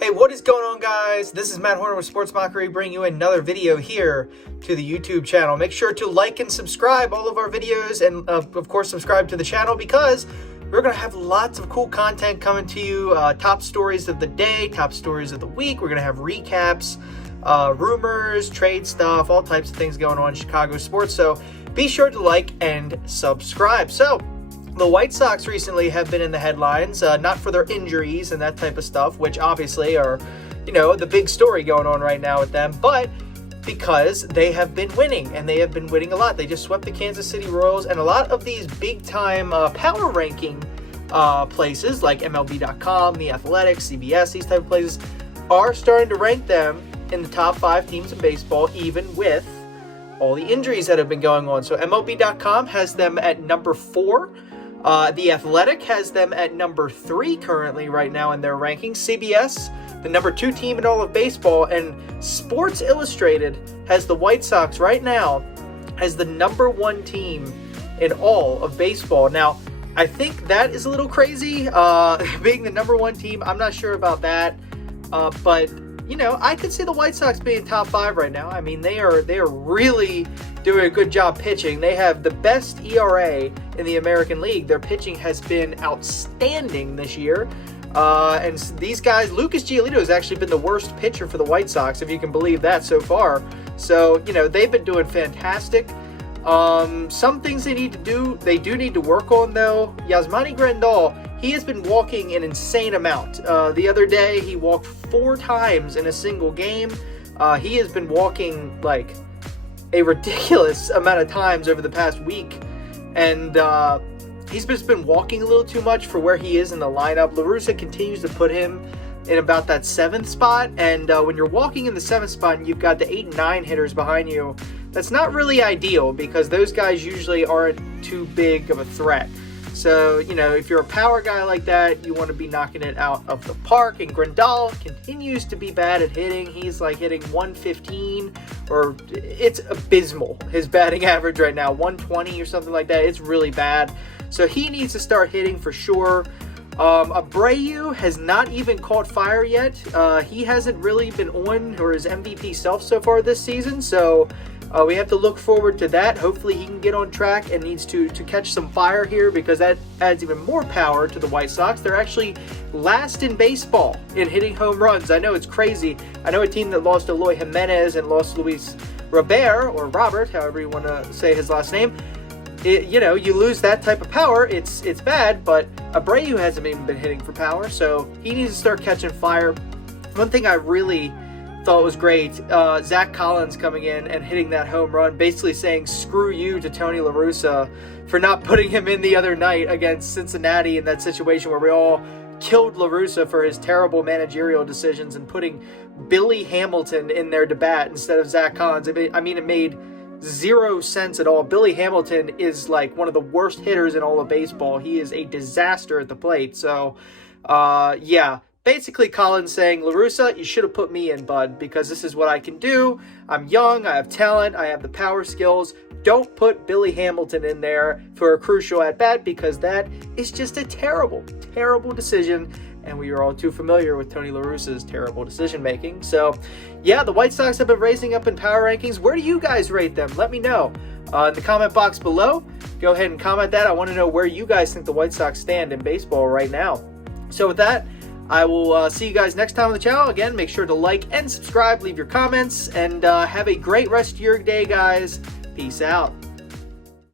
Hey, what is going on, guys? This is Matt Horner with Sports Mockery, bringing you another video here to the YouTube channel. Make sure to like and subscribe all of our videos, and of course subscribe to the channel, because we're going to have lots of cool content coming to you. Top stories of the day, top stories of the week. We're going to have recaps, rumors, trade stuff, all types of things going on in Chicago sports. So be sure to like and subscribe. So the White Sox recently have been in the headlines, not for their injuries and that type of stuff, which obviously are, the big story going on right now with them, but because they have been winning, and they have been winning a lot. They just swept the Kansas City Royals, and a lot of these big-time power ranking places like MLB.com, The Athletic, CBS, these type of places are starting to rank them in the top 5 teams in baseball, even with all the injuries that have been going on. So MLB.com has them at number 4. The Athletic has them at number 3 currently right now in their rankings. CBS, the number 2 team in all of baseball, and Sports Illustrated has the White Sox right now as the number 1 team in all of baseball. Now, I think that is a little crazy, being the number 1 team. I'm not sure about that, but I could see the White Sox being top 5 right now. I mean, they are really doing a good job pitching. They have the best ERA in the American League. Their pitching has been outstanding this year. And these guys, Lucas Giolito has actually been the worst pitcher for the White Sox, if you can believe that so far. So, they've been doing fantastic. Some things they do need to work on, though. Yasmani Grandal, he has been walking an insane amount. The other day, he walked 4 times in a single game. He has been walking like a ridiculous amount of times over the past week. And he's just been walking a little too much for where he is in the lineup. La Russa continues to put him in about that 7th spot. And when you're walking in the 7th spot and you've got the 8 and 9 hitters behind you, that's not really ideal, because those guys usually aren't too big of a threat. So, if you're a power guy like that, you want to be knocking it out of the park. And Grandal continues to be bad at hitting. He's like hitting 115, or it's abysmal. His batting average right now, 120 or something like that. It's really bad. So he needs to start hitting for sure. Abreu has not even caught fire yet. He hasn't really been on or his MVP self so far this season. So we have to look forward to that. Hopefully he can get on track and needs to catch some fire here, because that adds even more power to the White Sox. They're actually last in baseball in hitting home runs. I know it's crazy. I know a team that lost Eloy Jimenez and lost Luis Robert, or Robert, however you want to say his last name. You lose that type of power, it's bad, but Abreu hasn't even been hitting for power, so he needs to start catching fire. One thing I really thought was great, Zach Collins coming in and hitting that home run, basically saying screw you to Tony La Russa for not putting him in the other night against Cincinnati in that situation where we all killed La Russa for his terrible managerial decisions and putting Billy Hamilton in there to bat instead of Zach Collins. It made 0 sense at all. Billy Hamilton is like one of the worst hitters in all of baseball. He is a disaster at the plate. So, basically Collins saying, La Russa, you should have put me in, bud, because this is what I can do. I'm young, I have talent, I have the power skills. Don't put Billy Hamilton in there for a crucial at-bat, because that is just a terrible, terrible decision. And we are all too familiar with Tony La Russa's terrible decision-making. So, the White Sox have been raising up in power rankings. Where do you guys rate them? Let me know in the comment box below. Go ahead and comment that. I want to know where you guys think the White Sox stand in baseball right now. So with that, I will see you guys next time on the channel. Again, make sure to like and subscribe, leave your comments, and have a great rest of your day, guys. Peace out.